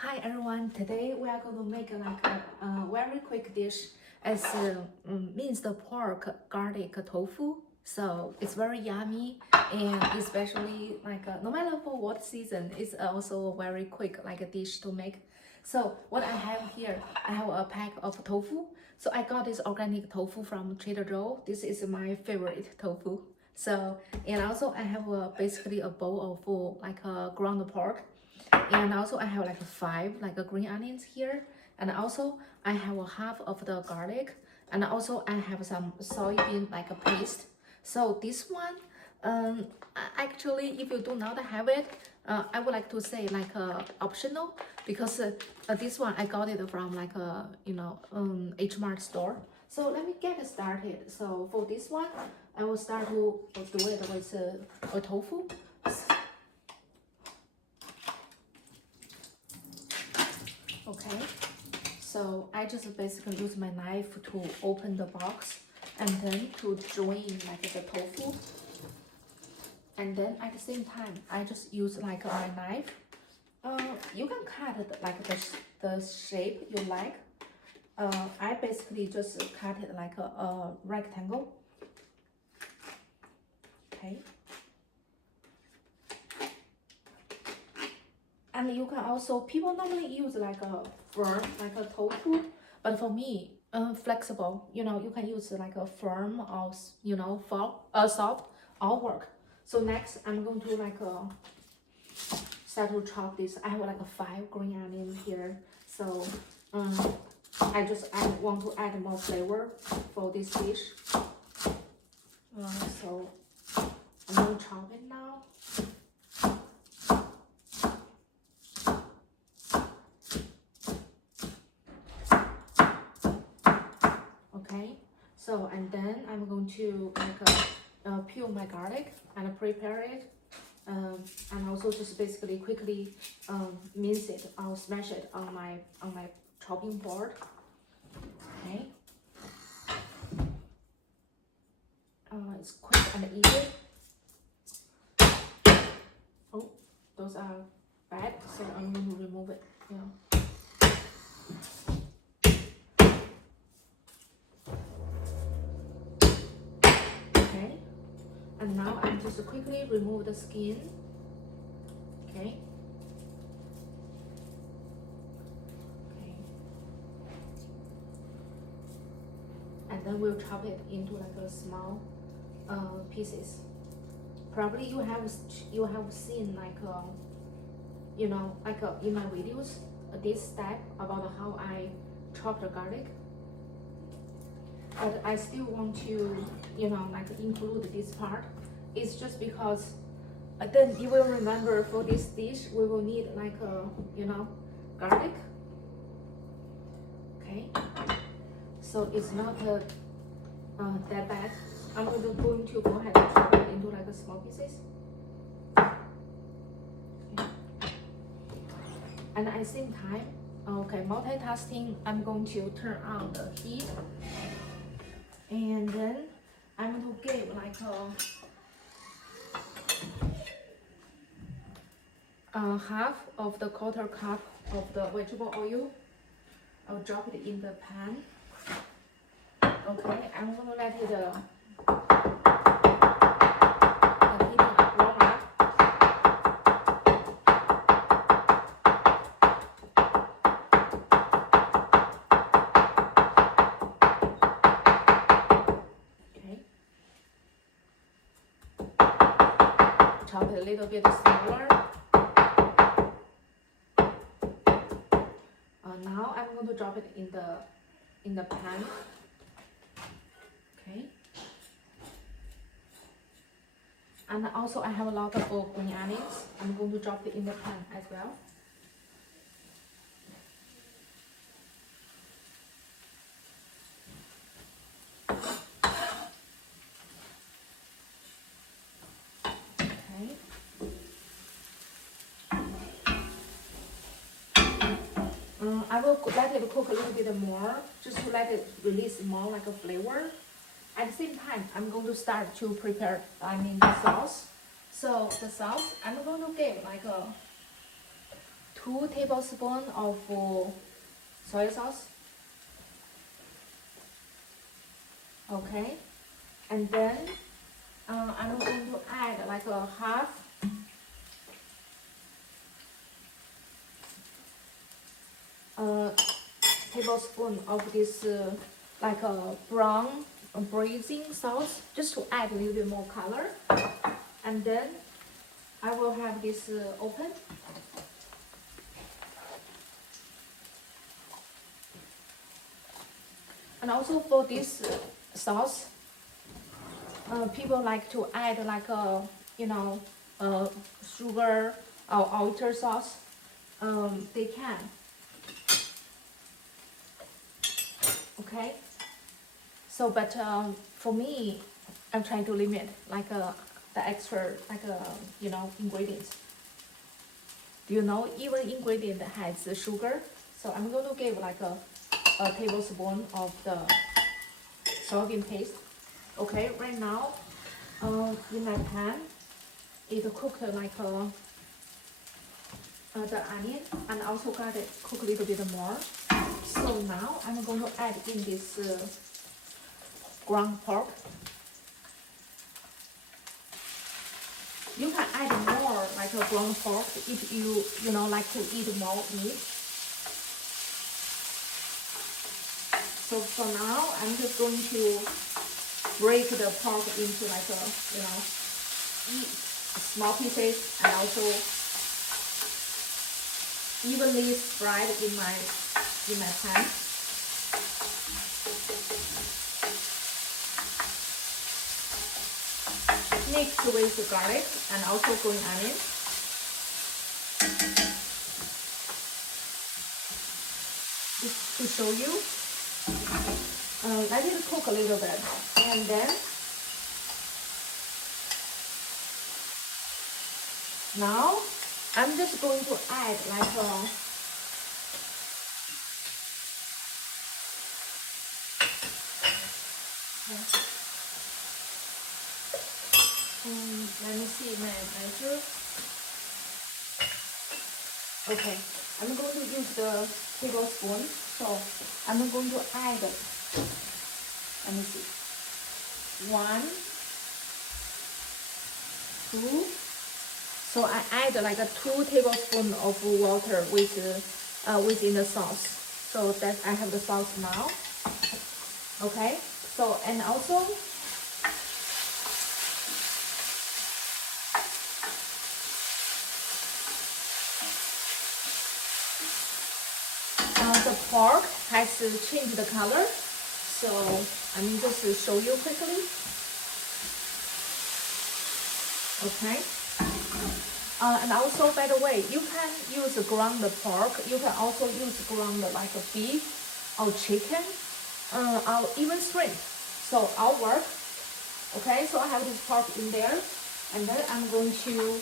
Hi everyone, today we are going to make a very quick dish as minced pork garlic tofu. So it's very yummy and especially no matter for what season, it's also very quick a dish to make. So what I have here, I have a pack of tofu. So I got this organic tofu from Trader Joe. This is my favorite tofu. So and also I have basically a bowl of ground pork, and also I have five green onions here, and also I have a half of the garlic, and also I have some soybean paste. So this one, actually if you do not have it, I would like to say optional, because this one I got it from H Mart store. So let me get started. So for this one, I will start to do it with a tofu. Okay, so I just basically use my knife to open the box and then to drain the tofu. And then at the same time, I just use my knife. You can cut it the shape you like. I basically just cut it like a rectangle. Okay. And you can also, people normally use a firm, a tofu, but for me, flexible, you can use a firm or, soft, all work. So next, I'm going to start to chop this. I have five green onions here. So I want to add more flavor for this dish. So I'm going to chop it now. Okay, so and then I'm going to peel my garlic and prepare it, and also just basically quickly mince it or smash it on my chopping board. Okay, it's quick and easy. Oh, those are bad, so I'm going to remove it. Yeah. Okay, and now I'm just quickly remove the skin. Okay. Okay. And then we'll chop it into a small pieces. Probably you have seen in my videos this step about how I chop the garlic. But I still want to include this part. It's just because then you will remember for this dish we will need garlic. Okay, so it's not that bad. I'm going to go ahead and chop it into small pieces. Okay. And at the same time, okay, multitasking, I'm going to turn on the heat. And then I'm going to give half of the quarter cup of the vegetable oil. I'll drop it in the pan. Okay, I'm going to let it heating up, warm up. Okay. Chop it a little bit smaller. Now I'm going to drop it in the pan. Okay. And also I have a lot of green onions. I'm going to drop it in the pan as well. Okay. I will let it cook a little bit more, just to let it release more a flavor. At the same time, I'm going to start to prepare, the sauce. So the sauce, I'm going to give 2 tablespoons of soy sauce. Okay, and then I'm going to add like a half tablespoon of this like a brown braising sauce, just to add a little bit more color. And then I will have this open. And also for this sauce, people like to add like a, sugar or oyster sauce. They can. Okay. So, but for me, I'm trying to limit like the extra ingredients. Do you know even ingredient has sugar? So I'm going to give like a tablespoon of the soybean paste. Okay, right now in my pan it cooked like the onion and also garlic cook a little bit more. So now I'm going to add in this ground pork. You can add more like a ground pork if you like to eat more meat. So for now, I'm just going to break the pork into like small pieces and also evenly spread in my pan. Mixed with the garlic and also green onion. Just to show you, let it cook a little bit, and then now I'm just going to add like let me see my measure. Okay, I'm going to use the tablespoon. So I'm going to add, let me see, 1, 2. So I add like a 2 tablespoons of water within the sauce. So that I have the sauce now. Okay. So and also the pork has changed the color. So I'm just to show you quickly. Okay. And also, by the way, you can use ground pork. You can also use ground like a beef or chicken, or even shrimp. So I'll work. Okay, so I have this pork in there, and then I'm going to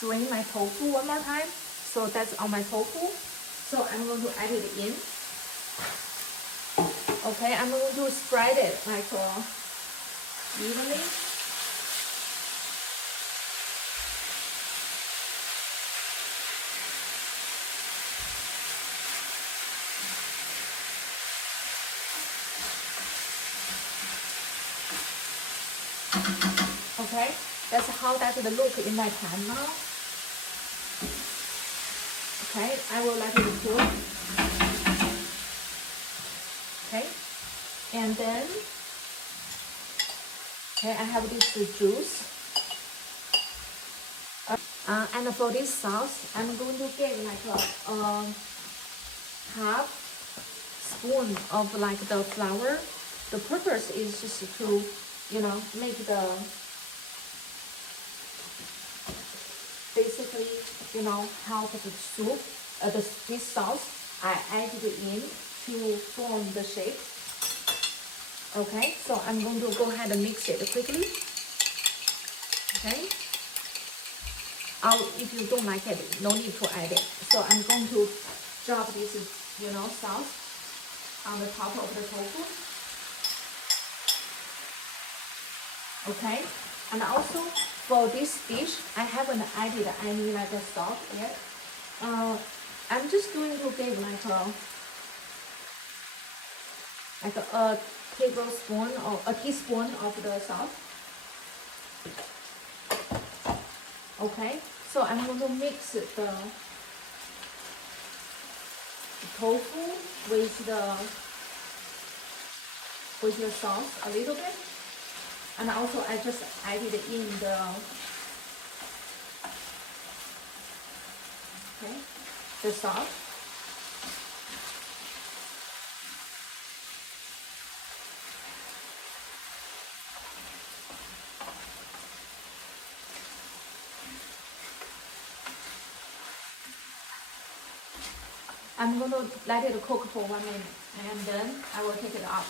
drain my tofu one more time. So that's on my tofu. So I'm going to add it in. Okay, I'm going to spread it like evenly. Okay, that's how that will look in my pan now. Okay, I will let it cool. Okay, and then okay, I have this juice. And for this sauce, I'm going to give like a half spoon of like the flour. The purpose is just to make the basically help the soup, this sauce I added in to form the shape. Okay, so I'm going to go ahead and mix it quickly. Okay, if you don't like it, no need to add it. So I'm going to drop this sauce on the top of the tofu. Okay, and also for this dish, I haven't added any like a salt yet. I'm just going to give like a tablespoon or a teaspoon of the salt. Okay, so I'm going to mix the tofu with the sauce a little bit, and also I just added in the sauce. I'm going to let it cook for 1 minute, and then I will take it out.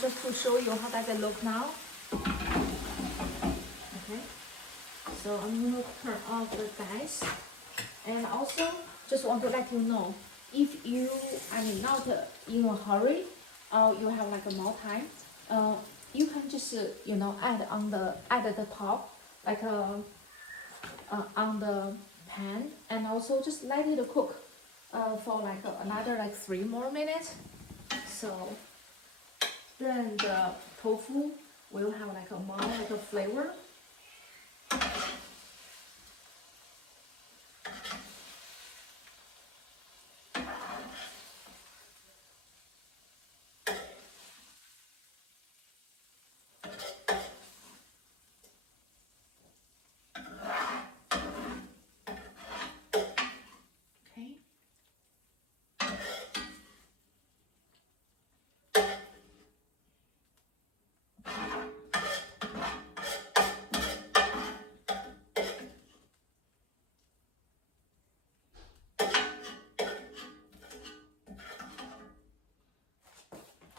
Just to show you how does it look now. Okay, so I'm going to turn off the gas, and also just want to let you know, if you not in a hurry or you have like a more time, you can just add at the top, like on the pan, and also just let it cook for like another like 3 more minutes. So then the tofu will have like a more like a flavor. Okay.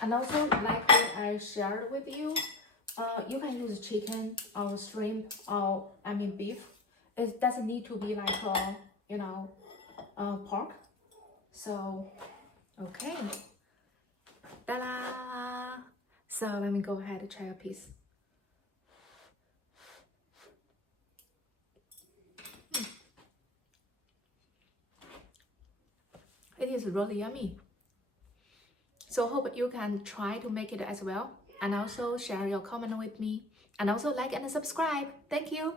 And also, like what I shared with you, you can use chicken or shrimp or beef. It doesn't need to be like pork. So okay, ta-da! So let me go ahead and try a piece. It is really yummy. So hope you can try to make it as well, and also share your comment with me, and also like and subscribe. Thank you.